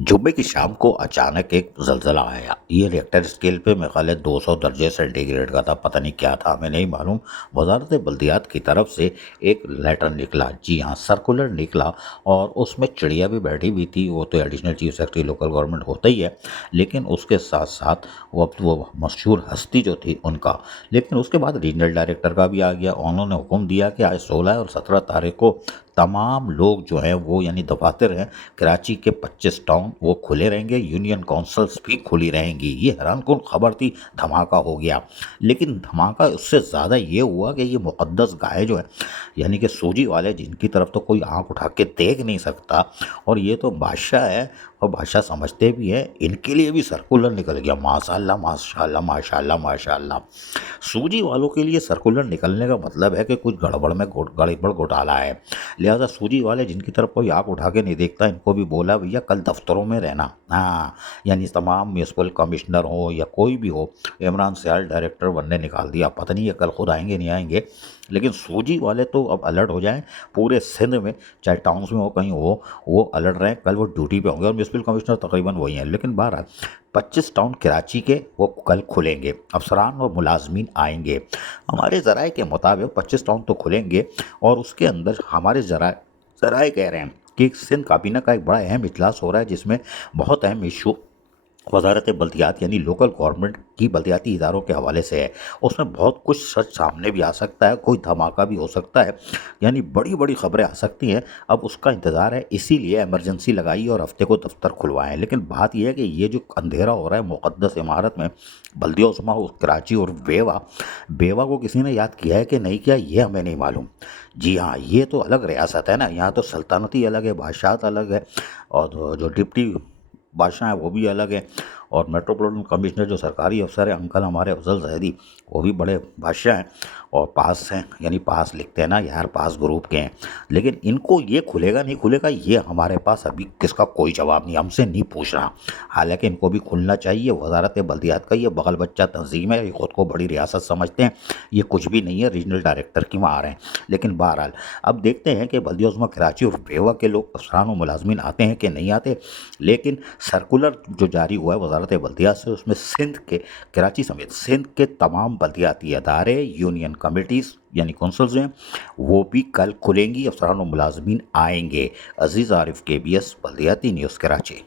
जुम्मे की शाम को अचानक एक ज़लज़ला आया। ये रिएक्टर स्केल पे मेरे ख़्याल है 200 दर्जे सेंटीग्रेड का था, पता नहीं क्या था, हमें नहीं मालूम। वज़ारत बल्दियात की तरफ से एक लेटर निकला, जी हाँ, सर्कुलर निकला, और उसमें चिड़िया भी बैठी हुई थी। वो तो additional chief secretary local government होता ही है, लेकिन उसके साथ साथ वो मशहूर हस्ती जो थी उनका। लेकिन उसके बाद रीजनल डायरेक्टर का भी आ गया। उन्होंने हुक्म दिया कि आज 16 और 17 तारीख को तमाम लोग जो हैं वो, यानी दफातर हैं कराची के 25 टाउन, वो खुले रहेंगे, यूनियन काउंसिल्स भी खुली रहेंगी। ये हैरानकुन खबर थी, धमाका हो गया। लेकिन धमाका उससे ज़्यादा ये हुआ कि ये मुक़द्दस गाय जो है, यानी कि सूजी वाले, जिनकी तरफ तो कोई आंख उठा के देख नहीं सकता, और ये तो बादशाह है और बादशाह समझते भी हैं, इनके लिए भी सर्कुलर निकल गया। माशाल्लाह माशाल्लाह माशाल्लाह माशाल्लाह। सूजी वालों के लिए सर्कुलर निकलने का मतलब है कि कुछ गड़बड़ घोटाला है। लिहाजा सूजी वाले, जिनकी तरफ कोई आँख उठा के नहीं देखता, इनको भी बोला भैया कल दफ्तरों में रहना। हाँ, यानी तमाम म्यूनसिपल कमिश्नर हो या कोई भी हो, इमरान सियाल डायरेक्टर बनने निकाल दिया। पता नहीं ये कल खुद आएंगे नहीं आएंगे, लेकिन सूजी वाले तो अब अलर्ट हो जाएं। पूरे सिंध में, चाहे टाउन्स में हो कहीं हो, वो अलर्ट रहें, कल वो ड्यूटी पे होंगे। और म्यूनसिपल कमिश्नर तकरीबन वही हैं। लेकिन बहरहाल 25 टाउन कराची के वो कल खुलेंगे, अफसरान और मुलाजमीन आएंगे। हमारे ज़राए के मुताबिक 25 टाउन तो खुलेंगे, और उसके अंदर हमारे ज़राए कह रहे हैं कि सिंध काबीना का एक बड़ा अहम इजलास हो रहा है, जिसमें बहुत अहम इशू वजारत बल्दियात यानी लोकल गवर्नमेंट की बल्दियाती इदारों के हवाले से है। उसमें बहुत कुछ सच सामने भी आ सकता है, कोई धमाका भी हो सकता है, यानी बड़ी बड़ी खबरें आ सकती हैं। अब उसका इंतज़ार है, इसीलिए इमरजेंसी लगाई और हफ्ते को दफ्तर खुलवाएं। लेकिन बात यह है कि ये जो अंधेरा हो रहा है मुक़द्दस इमारत में, बल्दिया उस्मा कराची और बेवा, बेवा को किसी ने याद किया है कि नहीं किया, ये हमें नहीं मालूम। जी हाँ, ये तो अलग रियासत है ना, यहाँ तो सल्तनत ही अलग है, बादशाहत अलग है, और जो डिप्टी बादशाह हैं वो भी अलग हैं। और मेट्रोपॉलिटन कमिश्नर जो सरकारी अफसर है अंकल हमारे अफजल जैदी, वो भी बड़े बादशाह हैं और पास हैं, यानी पास लिखते हैं ना यार, पास ग्रुप के हैं। लेकिन इनको ये खुलेगा नहीं खुलेगा, ये हमारे पास अभी किसका कोई जवाब नहीं, हमसे नहीं पूछ रहा। हालांकि इनको भी खुलना चाहिए। वजारत बल्दियात का ये बगल बच्चा तंजीम है, ये खुद को बड़ी रियासत समझते हैं, ये कुछ भी नहीं है, रीजनल डायरेक्टर की वहाँ आ रहे हैं। लेकिन बहरहाल अब देखते हैं कि बल्दिया उस्मा कराची और बेवा के लोग, अफसरान और मुलाजमीन आते हैं कि नहीं आते। लेकिन सर्कुलर जो जारी हुआ है वजारत बल्दियात से, उसमें सिंध के, कराची समेत सिंध के तमाम बल्दियाती अदारे, यूनियन कमेटीज़ यानी कौंसल्स हैं, वो भी कल खुलेंगी, अफसरान और मुलाजमीन आएंगे। अजीज़ आरिफ, KBS बल्दियाती न्यूज़, कराची।